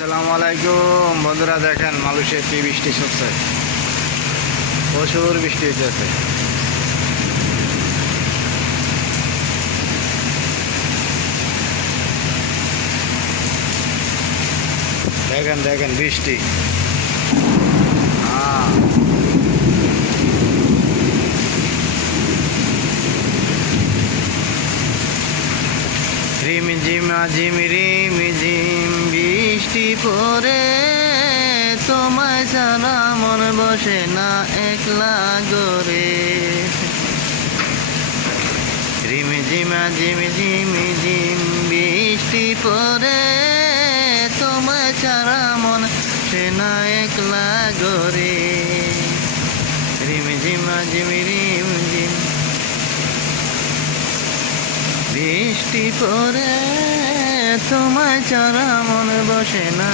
আসসালামু আলাইকুম বন্ধুরা, দেখেন মালয়েশিয়ায় কি বৃষ্টি হচ্ছে। প্রচুর বৃষ্টি হইতেছে। দেখেন দেখেন বৃষ্টি। রিমঝিমা ঝিম রিমঝিম বৃষ্টি পড়ে, তোমায় ছাড়া মন বসে না একলা গরে। রিমঝিমা ঝিম ঝিম ঝিম বৃষ্টি পড়ে, তোমায় ছাড়া মন বসে না একলা গরে। রিমঝিমা ঝিম রিমঝিম বৃষ্টি পড়ে, তোমায় ছাড়া মন বসে না।